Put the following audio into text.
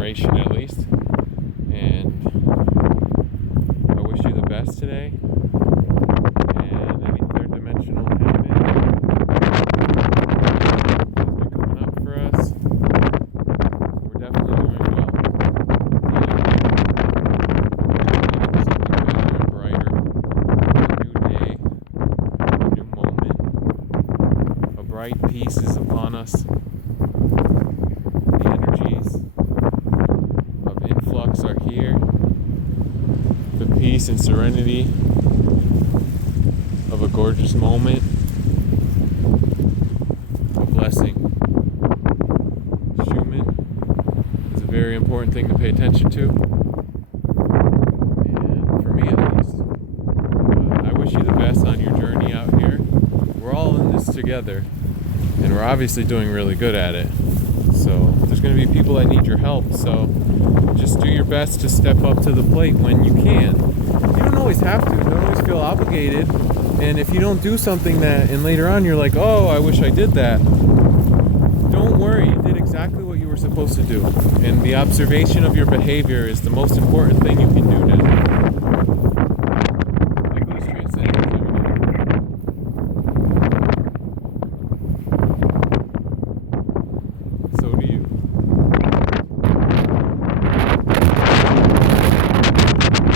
generation at least. And I wish you the best today. And any third dimensional habit has been coming up for us. We're definitely doing well. And something better and brighter. A new day, a new moment. A bright peace is upon us. The energies of influx are here. The peace and serenity of a gorgeous moment. A blessing. Schumann is a very important thing to pay attention to. And for me at least. I wish you the best on your journey out here. We're all in this together. And we're obviously doing really good at it. So there's going to be people that need your help. So just do your best to step up to the plate when you can. You don't always have to. Don't always feel obligated. And if you don't do something and later on you're like, oh, I wish I did that. Don't worry. You did exactly what you were supposed to do. And the observation of your behavior is the most important thing you can do now.